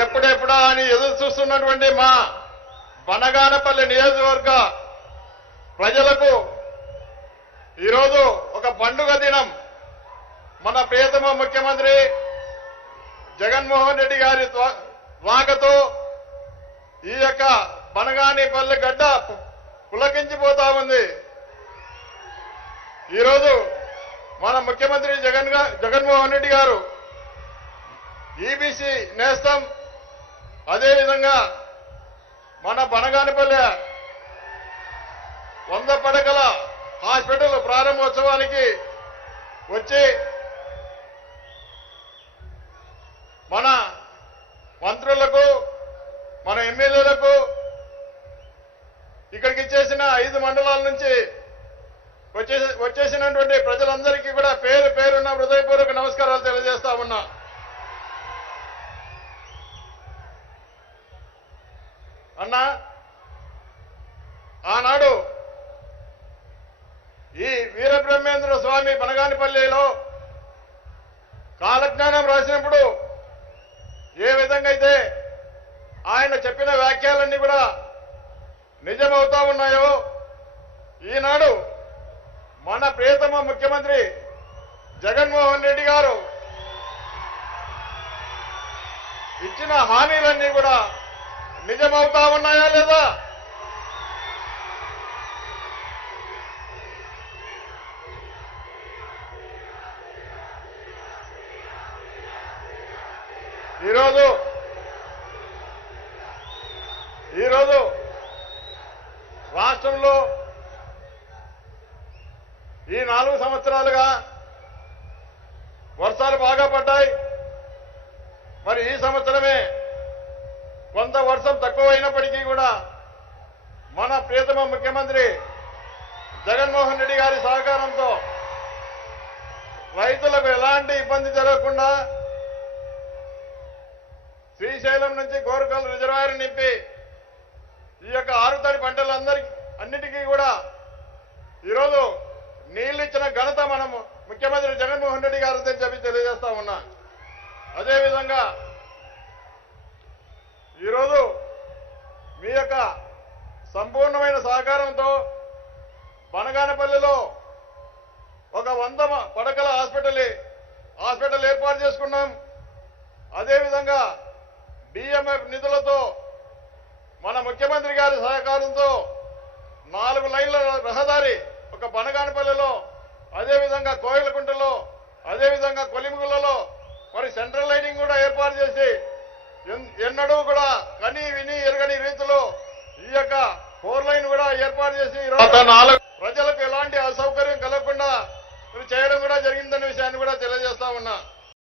ఎప్పుడెప్పుడా అని ఎదురు చూస్తున్నటువంటి మా బనగానపల్లి నియోజకవర్గ ప్రజలకు ఈరోజు ఒక పండుగ దినం. మన ప్రియతమ ముఖ్యమంత్రి జగన్మోహన్ రెడ్డి గారి వాకతో ఈ యొక్క బనగానపల్లి గడ్డ పులకించిపోతా ఉంది. ఈరోజు మన ముఖ్యమంత్రి జగన్మోహన్ రెడ్డి గారు ఈబీసీ నేస్తం, అదేవిధంగా మన బనగానపల్లె 100 పడకల హాస్పిటల్ ప్రారంభోత్సవానికి వచ్చి మన మంత్రులకు, మన ఎమ్మెల్యేలకు, ఇక్కడికి ఇచ్చేసిన 5 మండలాల నుంచి వచ్చేసినటువంటి ప్రజలందరికీ కూడా పేరు పేరున్న హృదయపూర్వక నమస్కారాలు తెలియజేస్తా ఉన్నా. అన్నా, ఆనాడు ఈ వీరబ్రహ్మేంద్ర స్వామి బనగానపల్లిలో కాలజ్ఞానం రాసినప్పుడు ఏ విధంగా అయితే ఆయన చెప్పిన వ్యాఖ్యలన్నీ కూడా నిజమవుతా ఉన్నాయో, ఈనాడు మన ప్రియతమ ముఖ్యమంత్రి జగన్మోహన్ రెడ్డి గారు ఇచ్చిన హామీలన్నీ కూడా నిజమవుతా ఉన్నాయా లేదా? ఈరోజు రాష్ట్రంలో ఈ 4 సంవత్సరాలుగా వర్షాలు బాగా పడ్డాయి. మరి ఈ సంవత్సరమే కొంత వర్షం తక్కువైనప్పటికీ కూడా మన ప్రియతమ ముఖ్యమంత్రి జగన్మోహన్ రెడ్డి గారి సహకారంతో రైతులకు ఎలాంటి ఇబ్బంది జరగకుండా శ్రీశైలం నుంచి కోరుకల్ రిజర్వాయర్ నింపి ఈ యొక్క ఆరుతడి పంటలందరికీ కూడా ఈరోజు నీళ్లు ఇచ్చిన ఘనత మనము ముఖ్యమంత్రి జగన్మోహన్ రెడ్డి గారితో చెప్పి తెలియజేస్తా ఉన్నా. అదేవిధంగా ఈరోజు మీ యొక్క సంపూర్ణమైన సహకారంతో బనగానపల్లిలో ఒక 100 పడకల హాస్పిటల్ ఏర్పాటు చేసుకున్నాం. అదేవిధంగా డిఎంఎఫ్ నిధులతో మన ముఖ్యమంత్రి గారి సహకారంతో 4 లైన్ల రహదారి ఒక బనగానపల్లిలో, అదేవిధంగా కోయిలకుంటలో, అదేవిధంగా కొలిమిగులలో మరి సెంట్రల్ లైనింగ్ కూడా ఏర్పాటు చేసి ఎన్నడూ కూడా కని విని ఎరగని రీతిలో ఈ యొక్క 4 లైన్ కూడా ఏర్పాటు చేసి ప్రజలకు ఎలాంటి అసౌకర్యం కలగకుండా చేయడం కూడా జరిగిందనే విషయాన్ని కూడా తెలియజేస్తా ఉన్నా.